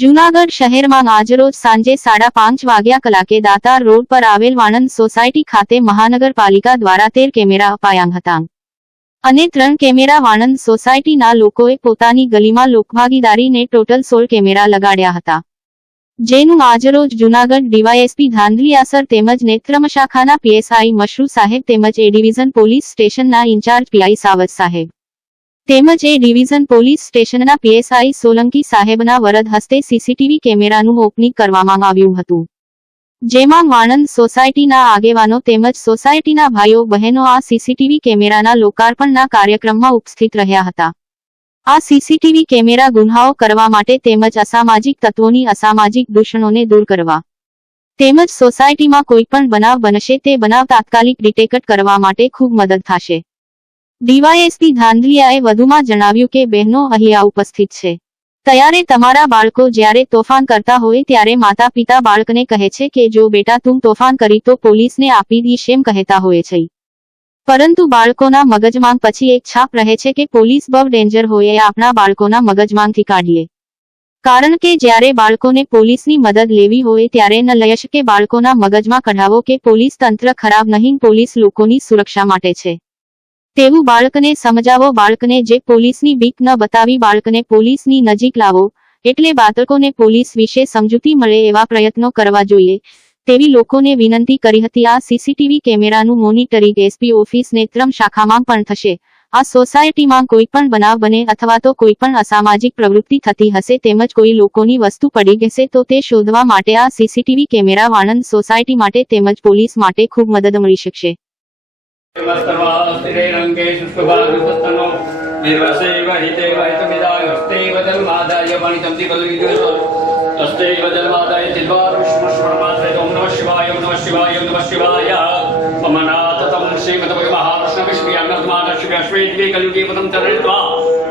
જૂનાગઢ શહેરમાં આજરોજ સાંજે 5:30 વાગ્યા કલાકે દાતાર રોડ પર આવેલ વાણંદ સોસાયટી ખાતે મહાનગરપાલિકા દ્વારા 13 કેમેરા અપાયા હતા અને 3 કેમેરા વાણંદ સોસાયટીના લોકોએ પોતાની ગલીમાં લોકભાગીદારીને ટોટલ 16 કેમેરા લગાડ્યા હતા, જેનું આજરોજ જૂનાગઢ ડીવાયએસપી ધાંધલીયાસર તેમજ નેત્રમ શાખાના પીએસઆઈ મશરૂ સાહેબ તેમજ એ ડિવિઝન પોલીસ સ્ટેશનના ઇન્ચાર્જ પીઆઈ સાવજ સાહેબ તેમજ એ ડિવિઝન પોલીસ સ્ટેશનના પીએસઆઈ સોલંકી સાહેબના વરદ હસ્તે સીસીટીવી કેમેરાનું ઓપનિંગ કરવામાં આવ્યું હતું, જેમાં વાણંદ સોસાયટીના આગેવાનો તેમજ સોસાયટીના ભાઈઓ બહેનો આ સીસીટીવી કેમેરાના લોકાર્પણના કાર્યક્રમમાં ઉપસ્થિત રહ્યા હતા। આ સીસીટીવી કેમેરા ગુન્હાઓ કરવા માટે તેમજ અસામાજિક તત્વોની અસામાજિક દૂષણોને દૂર કરવા તેમજ સોસાયટીમાં કોઈ પણ બનાવ બનશે તે બનાવ તાત્કાલિક ડિટેક્ટ કરવા માટે ખૂબ મદદ થશે। ડીવાયએસપી ધાંધલીયાએ વધુમાં જણાવ્યું કે બહેનો અહીંયા ઉપસ્થિત છે ત્યારે તમારા બાળકો જ્યારે તોફાન કરતા હોય ત્યારે માતા પિતા બાળકને કહે છે કે જો બેટા તું તોફાન કરી તો પોલીસને આપી દઈશ એમ કહેતા હોય છે, પરંતુ બાળકોના મગજમાં પછી એક છાપ રહે છે કે પોલીસ બહુ ડેન્જર હોય એ આપણા બાળકોના મગજમાંથી કાઢીએ, કારણ કે જ્યારે બાળકોને પોલીસની મદદ લેવી હોય ત્યારે ન લઈ શકે બાળકોના મગજમાં કઢાવો કે પોલીસ તંત્ર ખરાબ નહીં, પોલીસ લોકોની સુરક્ષા માટે છે તેવું બાળકને સમજાવો। બાળકને જે પોલીસની બીક ન બતાવી બાળકને પોલીસની નજીક લાવો એટલે બાળકોને પોલીસ વિશે સમજૂતી મળે એવા પ્રયત્નો કરવા જોઈએ તેવી લોકોને વિનંતી કરી હતી। આ સીસીટીવી કેમેરાનું મોનિટરિંગ એસપી ઓફિસ નેત્રમ શાખામાં પણ થશે। આ સોસાયટીમાં કોઈ પણ બનાવ બને અથવા તો કોઈ પણ અસામાજિક પ્રવૃત્તિ થતી હશે તેમજ કોઈ લોકોની વસ્તુ પડી ગશે તો તે શોધવા માટે આ સીસીટીવી કેમેરા વાણંદ સોસાયટી માટે તેમજ પોલીસ માટે ખૂબ મદદ મળી શકશે।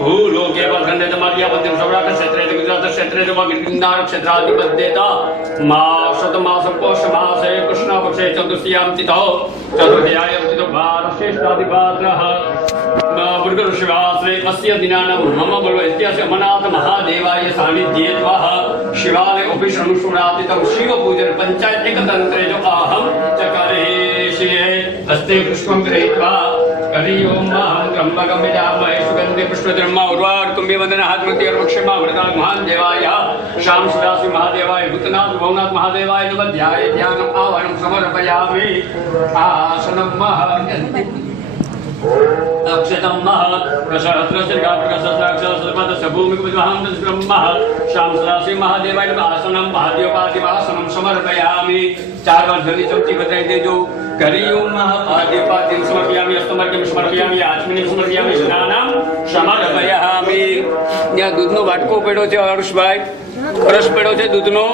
भूलोके वर्धन्ते तमार्या मध्यम सौराष्ट्र क्षेत्रे गुजरात क्षेत्रे गिरगिंदार क्षेत्राधिपत्येता मासत मास पौष मासे कृष्ण पक्षे चतुर्थ्यां तिथौ चतुर्थ्यायां तिथौ भारतश्रेष्ठाधिपात्रः मृगऋषिवासरे अस्य दिनानां ब्रह्म बलो इत्यस्य अमरनाथ महादेवाय सान्निध्येत्वः शिवालय उपविष्णुषुरातितं शिव पूजन पंचायत एकतंत्रे जो अहं चकरेष्ये हस्ते पुष्पं गृहीत्वा कलियों महं त्र्यंबकं यजामहे सुगन्धे पुष्पधर्मा उर्वारुकम्बे वदन हाथमति अर्वक्षमा वरदान महान देवाय श्याम सदाशिव महादेवाय भूतनाथ भवनाथ महादेवाय नमः ध्यानम् आवाहनं समर्पयामि। आसनं महं अक्षतं महः प्रसहस्रस्त्रगात्रसहस्राक्षरसर्वतः भूमिकुमहं ब्रह्मः श्याम सदाशिव महादेवाय नमः। आसनं महादेवादिवासनं समर्पयामि। 4 बार जल्दी चमची बताई देजो। करियों महादेवादिं समर्पयामि, अस्तमर्घ्यं समर्पयामि, आचमनीं समर्पयामि, स्नानं समर्पयामि। ત્યાં દૂધનો વાટકો પડ્યો છે હર્ષભાઈ, પરસ પડ્યો છે દૂધનો,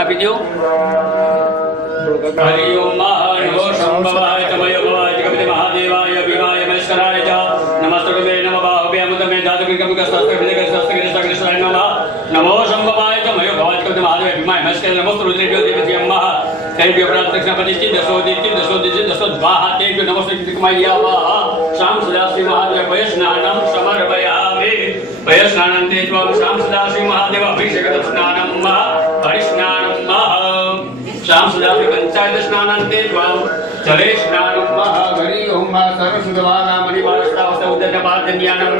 આપી દો। હરિ ઓમ નમો શંભવાય તમય ભવાય જગતે મહાદેવાય વિવાય મહેશ્વરાય ચ નમસ્તે નમઃ બાહુભ્ય અમૃતમે જાતકિકમ કસ્તસ્તે વિજય કસ્તસ્તે કૃષ્ણ નમઃ નમો શંભવાય તમય ભવાય જગતે મહાદેવાય વિવાય મહેશ્વરાય નમસ્તે રુદ્રેભ્યો દેવતી અમ્મઃ तेभ्यो प्रातःक्षणपतिष्ठि दशो द्वाहा तेभ्यो नमस्ते कृतिकमय्यावाः श्याम सदाशिव महादेव भयस्नानं समर्पयामि। भयस्नानं ते त्वं श्याम सदाशिव महादेव अभिषेकं स्नानं हरिस्नानं श्याम सदाशिव पंचायत स्नानं ते त्वं जले स्नानं हरि ओम सर्वसुधवानां मणिवारस्तावस्ता उद्यतपादन्यानं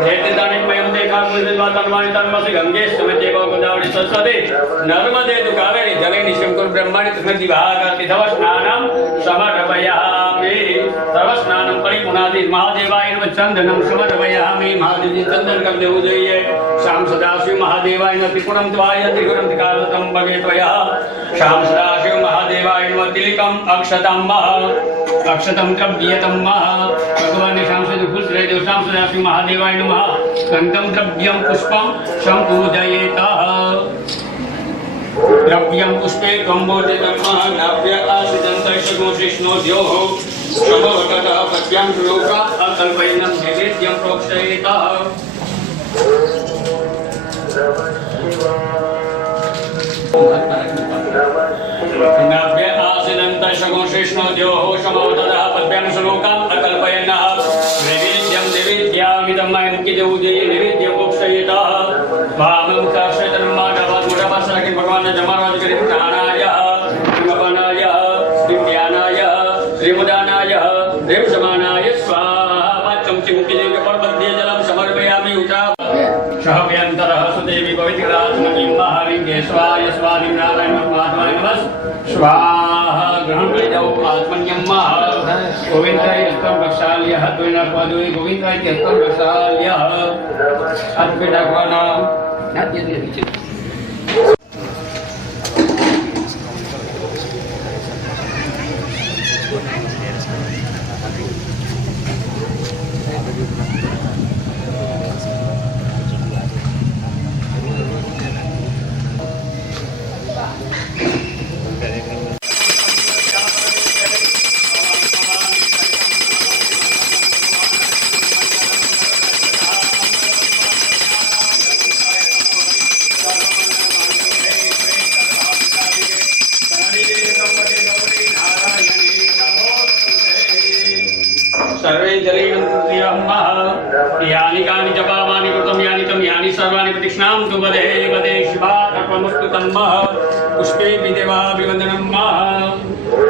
हेतदानिमयं ते काकुलद्वातन्वानि तन्मसि गंगे समेते गोदावरी सरस्वती नर्मदे तु कावेरी जले निशंकुर ब्रह्मणि तस्मद्दिवाहारतिथव स्नानं समर्पयामि। सर्वस्नानं परिपूर्णादि महादेवाय नमः चंदनं समर्पयामि। महादेवजी चंदन कर देवु જોઈએ। श्याम सदाशिव महादेवाय नमः त्रिपुरं द्वाय त्रिगुणं त्रिकालतं भगे त्वया। श्याम सदाशिव महादेवाय नमः तिलकं अक्षतं अक्षतं द्रव्यतं भगवान श्याम सदाशिव श्याम सदाशिव महादेवाय नमः गन्धं द्रव्यं पुष्पं संपूजयेत। द्रव्यं पुष्पे कम्बोदितं नाभ्य आश्रितं कृष्णो द्योः शम्भवतः पद्यं श्लोका अकल्पयनं नैवेद्यं प्रोक्षयेत। नाभ्य आश्रितं कृष्णो द्योः शम्भवतः पद्यं श्लोका अकल्पयनः नैवेद्यं नैवेद्यामिदं मुख्यदेवो नैवेद्यं प्रोक्षयेत। वामं काश्यतं કે ભગવાનને જમાડવા કરી પ્રાણાય બ્રહ્મપનાય દિવ્યાનાય શ્રીમદાનાય દેવ સમાનાય સ્વાહા પાંચ ચમચી મૂકી દેવી પણ બધે જલમ સમર્પયામિ ઉચા શહવ્યંતરઃ સુદેવી પવિત્રાત્મનિમ મહાલિંગેશ્વરાય સ્વાલિમ નારાયણ મહાત્માય નમઃ સ્વાહા ગ્રહણ કરી જાઓ આત્મન્યમ ગોવિંદાય હસ્તમ રક્ષાલ્યઃ દ્વૈના પાદોય ગોવિંદાય હસ્તમ રક્ષાલ્યઃ હાથ પે રાખવાના નાત્ય દેવી છે सर्वे जलीयम्मः यानि कानि जपामानि कृतं यानि तं यानि सर्वाणि प्रतिष्णां तु वदे वदे शिवा अर्पणमस्तु तम्मः पुष्पे विदेवाभिवन्दनम्मः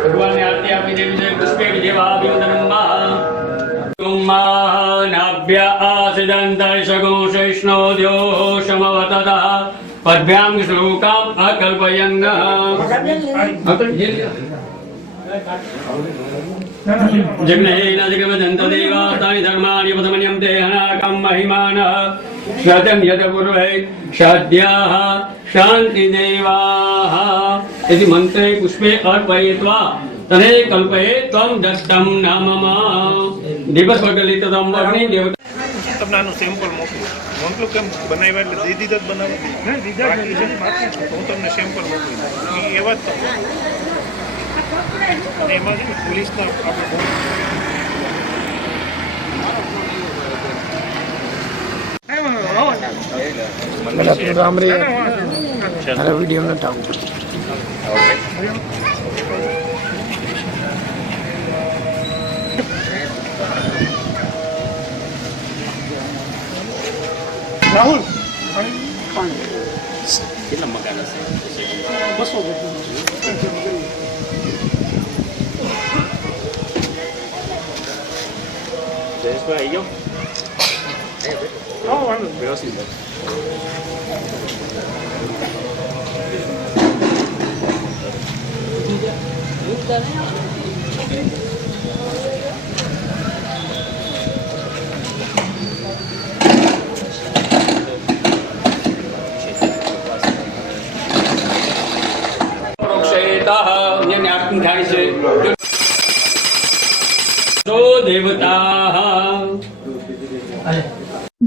भगवान आरती आपी देवी पुष्पे विदेवाभिवन्दनम्मः नाभ्य आसिदन्तः सगोषैष्णो द्योषमवततः पद्भ्यां श्लोकाम् अकल्पयन् जग्नेन जगमदन्तदेवातानि धर्माणि पदमन्यन्ते अनाकं महिमानः शतं यतपूर्वै शाद्याः शान्तिदेवाः इति मन्त्रे पुष्पे अर्पयित्वा तदे कल्पये त्वं दत्तं नाम दिवसपटलितं वर्णे देवता તમને આનું સેમ્પલ મોકલું કેમ બનાવ્યા એટલે દીદી જ બનાવવા દીધા હું તમને સેમ્પલ મોકલું એવા જ તમને અને એમાં છે ને પોલીસના આપણે વિડીયો નતા રાહુલ કેટલા મકાન હશે 200 જયેશભાઈ આવી જાઓ વ્યવસ્થિત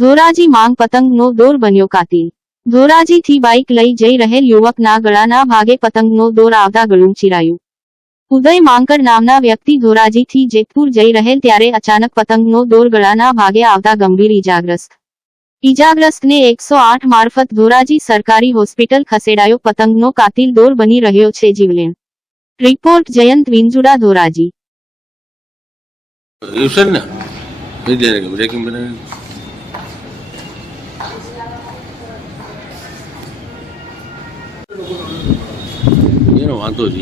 ધોરાજી માંગ પતંગનો દોર બન્યો કાતિલ. ધોરાજીથી બાઇક લઈ જઈ રહેલ યુવકના ગળાના ભાગે પતંગનો દોર આવતા ગળું ચીરાયું. ઉદય માંકડ નામના વ્યક્તિ ધોરાજીથી જેતપુર જઈ રહેલ ત્યારે અચાનક પતંગનો દોર ગળાના ભાગે આવતા ગંભીર ઈજાગ્રસ્ત. ઈજાગ્રસ્તને 108 મારફત ધોરાજી સરકારી હોસ્પિટલ ખસેડાયો. પતંગનો કાતિલ દોર બની રહ્યો છે જીવલેણ. રિપોર્ટ જયંત વિંજુડા, ધોરાજી. એનો વાંધો જ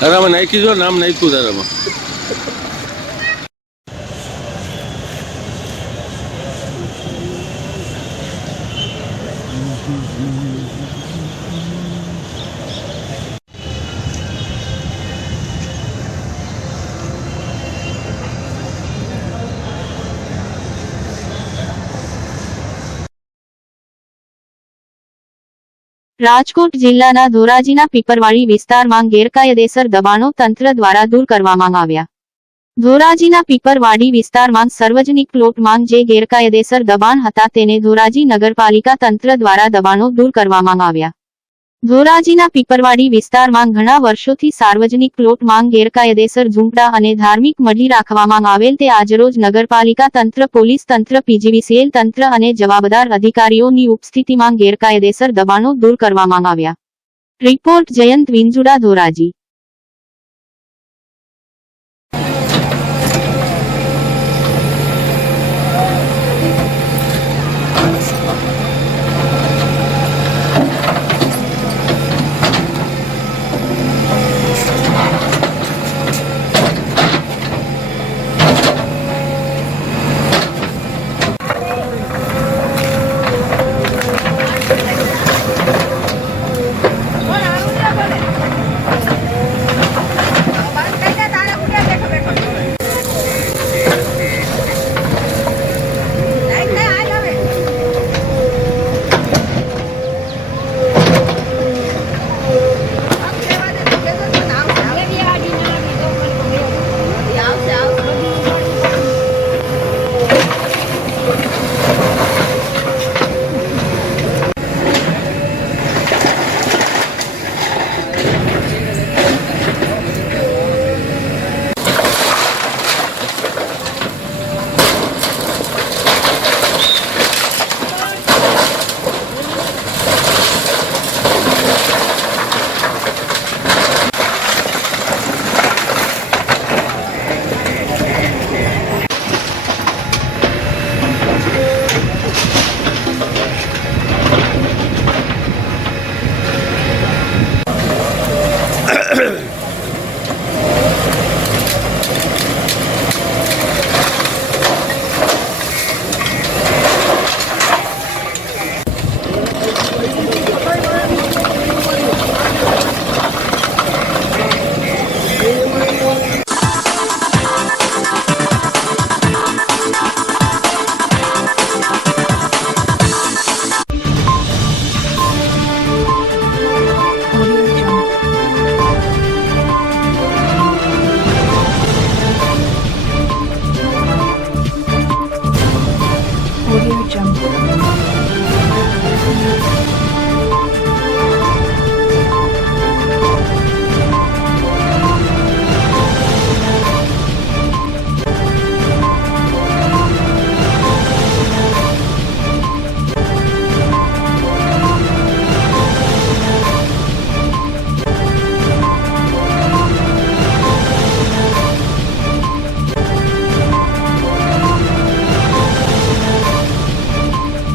તારામાં નાખી જો નામ નાખ્યું તારામાં રાજકોટ જિલ્લાના ધોરાજીના પીપરવાડી વિસ્તારમાં ગેરકાયદેસર દબાણો તંત્ર દ્વારા દૂર કરવામાં આવ્યા. ધોરાજીના પીપરવાડી વિસ્તારમાં સાર્વજનિક પ્લોટમાં જે ગેરકાયદેસર દબાણ હતા તેને ધોરાજી નગરપાલિકા તંત્ર દ્વારા દબાણો દૂર કરવામાં આવ્યા. ધોરાજીના પીપરવાડી વિસ્તારમાં ઘણા વર્ષોથી સાર્વજનિક પ્લોટમાં ગેરકાયદેસર ઝૂંપડા અને ધાર્મિક મઢી રાખવામાં આવેલ તે આજરોજ નગરપાલિકા તંત્ર, પોલીસ તંત્ર, પીજીવીસીએલ તંત્ર અને જવાબદાર અધિકારીઓની ઉપસ્થિતિમાં ગેરકાયદેસર દબાણો દૂર કરવામાં આવ્યા. રિપોર્ટ જયંત વિંજુડા, ધોરાજી.